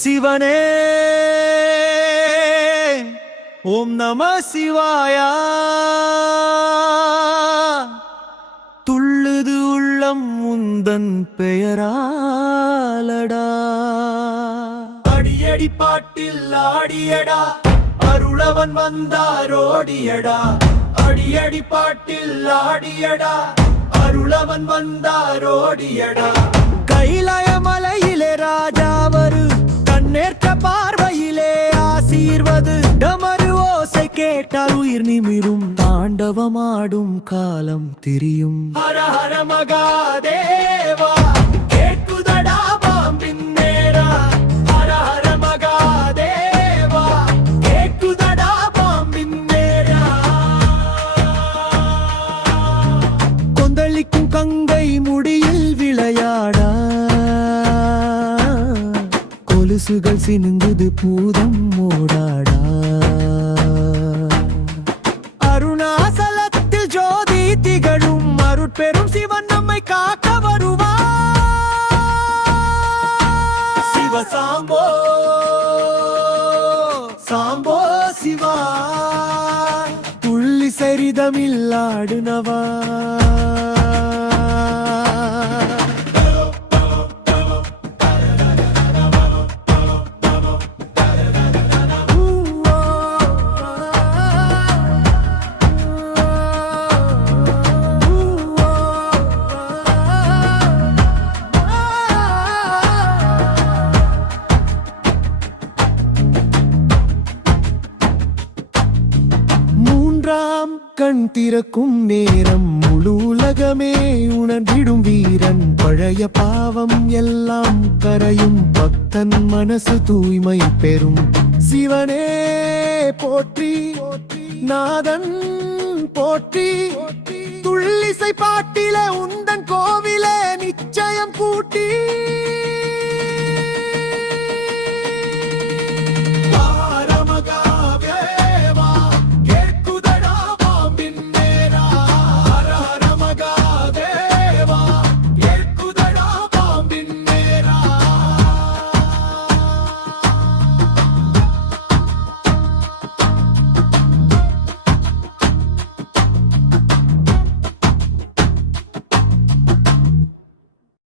சிவனே ஓம் நம சிவாயா. துள்ளுது உள்ளம் முந்தன் பெயராலடா. அடியடி பாட்டில் ஆடியடா, அருளவன் வந்தாரோடியடா. அடியடி பாட்டில் ஆடியடா, அருளவன் வந்தாரோடியடா. கைலாய மலையிலே ராஜாவரு கண்ணேற்ற பார்வையிலே ஆசீர்வது. டமரு ஓசை கேட்டால் உயிர் நிமிரும், தாண்டவமாடும் காலம் திரியும். ஹர ஹர மகாதேவா கேட்குதடா பாம்பின் நேரா. ஹர ஹர மகாதேவா கேட்குதடா பாம்பின் நேரா. கொந்தளிக்கும் கங்கை முடியில் விளையாடா, கொலுசுகள் சினுங்குது பூதம் மூடாடா. அருணாசலத்தில் ஜோதி திகழும் அருட்பெரும் சிவன் நம்மை காக்க வருவார். சிவ சாம்போ சாம்போ சிவா, துள்ளி சரிதமில்லாடுனவா. கண் திறக்கும் நேரம் முழு உலகமே உணர்ந்திடும் வீரன். பழைய பாவம் எல்லாம் கரையும், பக்தன் மனசு தூய்மை பெறும். சிவனே போற்றி நாதன் போற்றி, துள்ளிசை பாட்டில உந்தன் கோவிலே நிச்சயம் கூட்டி.